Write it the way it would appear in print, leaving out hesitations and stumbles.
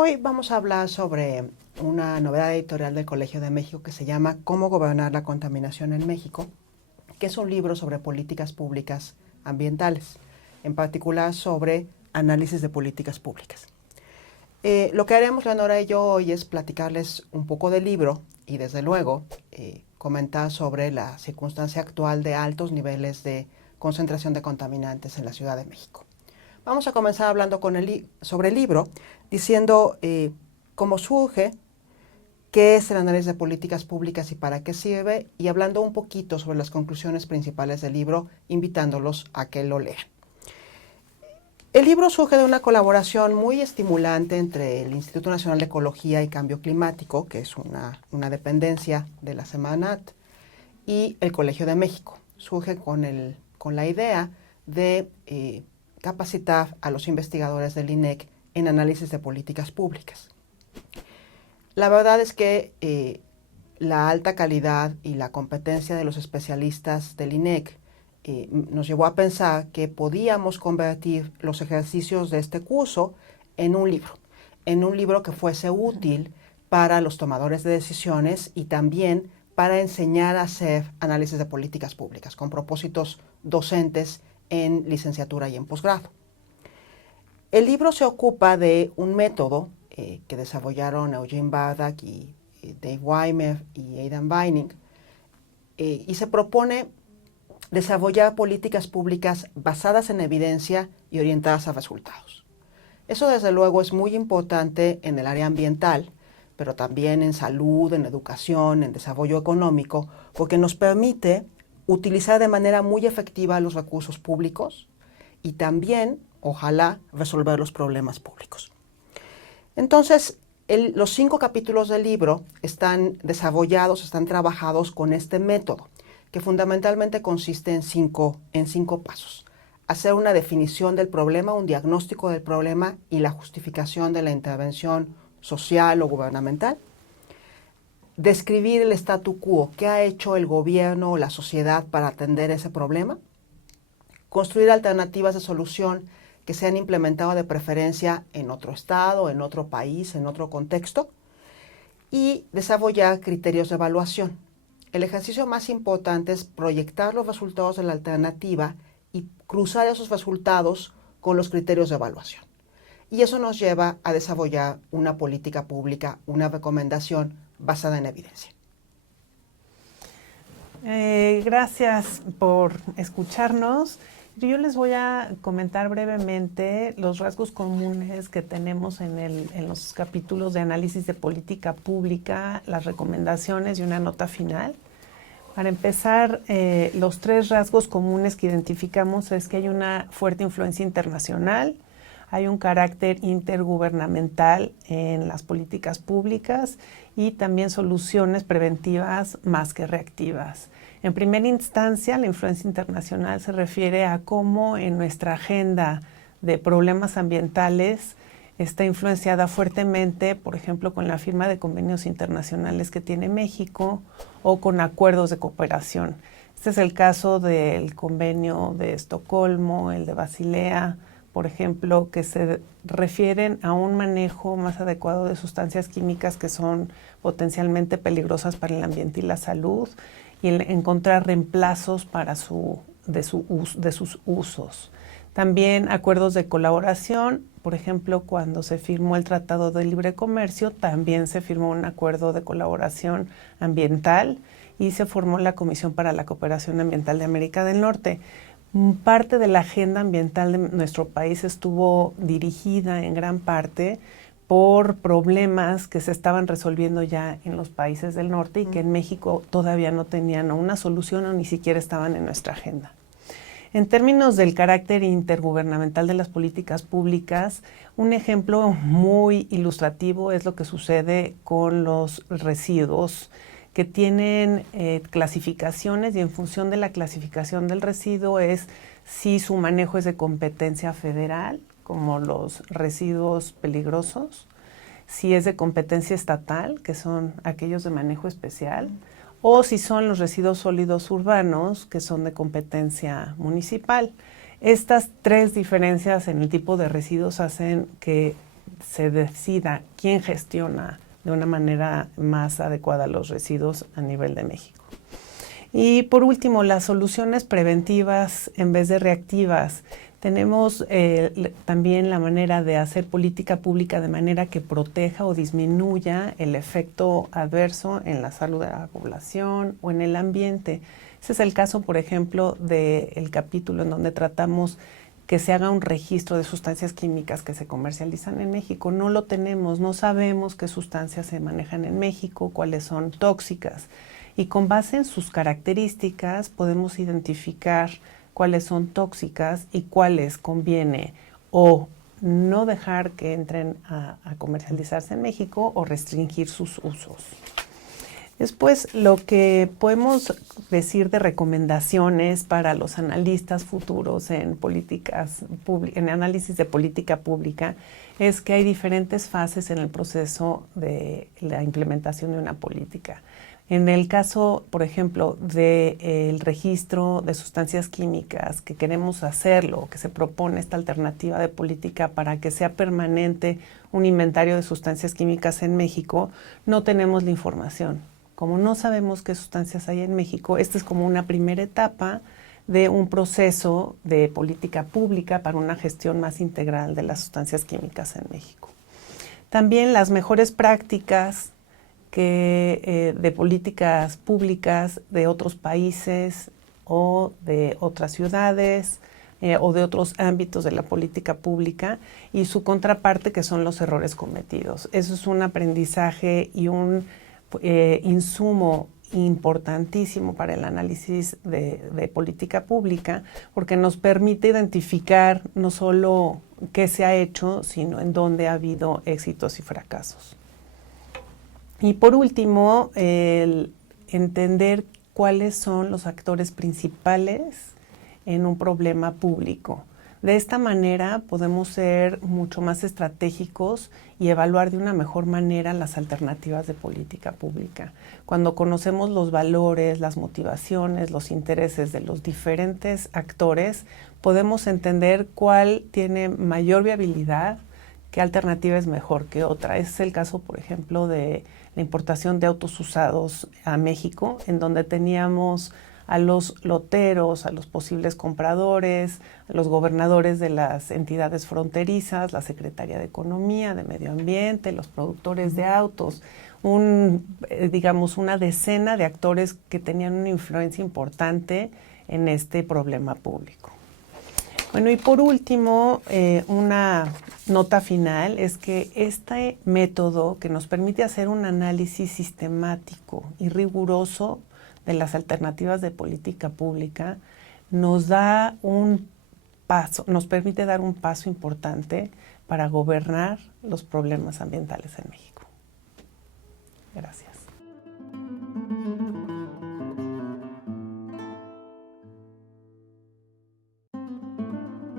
Hoy vamos a hablar sobre una novedad editorial del Colegio de México que se llama Cómo gobernar la contaminación en México, que es un libro sobre políticas públicas ambientales, en particular sobre análisis de políticas públicas. Lo que haremos Leonora y yo hoy es platicarles un poco del libro y desde luego comentar sobre la circunstancia actual de altos niveles de concentración de contaminantes en la Ciudad de México. Vamos a comenzar hablando sobre el libro, diciendo cómo surge, qué es el análisis de políticas públicas y para qué sirve, y hablando un poquito sobre las conclusiones principales del libro, invitándolos a que lo lean. El libro surge de una colaboración muy estimulante entre el Instituto Nacional de Ecología y Cambio Climático, que es una dependencia de la Semarnat, y el Colegio de México. Surge con la idea de capacitar a los investigadores del INEC en análisis de políticas públicas. La verdad es que la alta calidad y la competencia de los especialistas del INEC nos llevó a pensar que podíamos convertir los ejercicios de este curso en un libro que fuese útil para los tomadores de decisiones y también para enseñar a hacer análisis de políticas públicas con propósitos docentes en licenciatura y en posgrado. El libro se ocupa de un método que desarrollaron Eugene Bardak y Dave Weimer y Aidan Vining, y se propone desarrollar políticas públicas basadas en evidencia y orientadas a resultados. Eso desde luego es muy importante en el área ambiental, pero también en salud, en educación, en desarrollo económico, porque nos permite utilizar de manera muy efectiva los recursos públicos y también, ojalá, resolver los problemas públicos. Entonces, los 5 capítulos del libro están desarrollados, están trabajados con este método, que fundamentalmente consiste en cinco pasos. Hacer una definición del problema, un diagnóstico del problema y la justificación de la intervención social o gubernamental. Describir el statu quo, qué ha hecho el gobierno o la sociedad para atender ese problema. Construir alternativas de solución que sean implementadas de preferencia en otro estado, en otro país, en otro contexto. Y desarrollar criterios de evaluación. El ejercicio más importante es proyectar los resultados de la alternativa y cruzar esos resultados con los criterios de evaluación. Y eso nos lleva a desarrollar una política pública, una recomendación basada en evidencia. Gracias por escucharnos. Yo les voy a comentar brevemente los rasgos comunes que tenemos en los capítulos de análisis de política pública, las recomendaciones y una nota final. Para empezar, los 3 rasgos comunes que identificamos es que hay una fuerte influencia internacional, hay un carácter intergubernamental en las políticas públicas y también soluciones preventivas más que reactivas. En primera instancia, la influencia internacional se refiere a cómo en nuestra agenda de problemas ambientales está influenciada fuertemente, por ejemplo, con la firma de convenios internacionales que tiene México o con acuerdos de cooperación. Este es el caso del convenio de Estocolmo, el de Basilea, por ejemplo, que se refieren a un manejo más adecuado de sustancias químicas que son potencialmente peligrosas para el ambiente y la salud, y encontrar reemplazos de sus usos. También acuerdos de colaboración, por ejemplo, cuando se firmó el Tratado de Libre Comercio, también se firmó un acuerdo de colaboración ambiental y se formó la Comisión para la Cooperación Ambiental de América del Norte. Parte de la agenda ambiental de nuestro país estuvo dirigida en gran parte por problemas que se estaban resolviendo ya en los países del norte y que en México todavía no tenían una solución o ni siquiera estaban en nuestra agenda. En términos del carácter intergubernamental de las políticas públicas, un ejemplo muy ilustrativo es lo que sucede con los residuos, que tienen clasificaciones, y en función de la clasificación del residuo es si su manejo es de competencia federal, como los residuos peligrosos, si es de competencia estatal, que son aquellos de manejo especial, o si son los residuos sólidos urbanos, que son de competencia municipal. Estas 3 diferencias en el tipo de residuos hacen que se decida quién gestiona de una manera más adecuada los residuos a nivel de México. Y por último, las soluciones preventivas en vez de reactivas. Tenemos también la manera de hacer política pública de manera que proteja o disminuya el efecto adverso en la salud de la población o en el ambiente. Ese es el caso, por ejemplo, del capítulo en donde tratamos que se haga un registro de sustancias químicas que se comercializan en México. No lo tenemos, no sabemos qué sustancias se manejan en México, cuáles son tóxicas. Y con base en sus características podemos identificar cuáles son tóxicas y cuáles conviene o no dejar que entren a comercializarse en México o restringir sus usos. Después, lo que podemos decir de recomendaciones para los analistas futuros en análisis de política pública es que hay diferentes fases en el proceso de la implementación de una política. En el caso, por ejemplo, del registro de sustancias químicas, que queremos hacerlo, que se propone esta alternativa de política para que sea permanente un inventario de sustancias químicas en México, no tenemos la información. Como no sabemos qué sustancias hay en México, esta es como una primera etapa de un proceso de política pública para una gestión más integral de las sustancias químicas en México. También las mejores prácticas de políticas públicas de otros países o de otras ciudades o de otros ámbitos de la política pública y su contraparte, que son los errores cometidos. Eso es un aprendizaje y un insumo importantísimo para el análisis de política pública, porque nos permite identificar no solo qué se ha hecho, sino en dónde ha habido éxitos y fracasos. Y por último, el entender cuáles son los actores principales en un problema público. De esta manera podemos ser mucho más estratégicos y evaluar de una mejor manera las alternativas de política pública. Cuando conocemos los valores, las motivaciones, los intereses de los diferentes actores, podemos entender cuál tiene mayor viabilidad, qué alternativa es mejor que otra. Ese es el caso, por ejemplo, de la importación de autos usados a México, en donde teníamos a los loteros, a los posibles compradores, a los gobernadores de las entidades fronterizas, la Secretaría de Economía, de Medio Ambiente, los productores de autos, una decena de actores que tenían una influencia importante en este problema público. Bueno, y por último, una nota final es que este método que nos permite hacer un análisis sistemático y riguroso de las alternativas de política pública nos permite dar un paso importante para gobernar los problemas ambientales en México.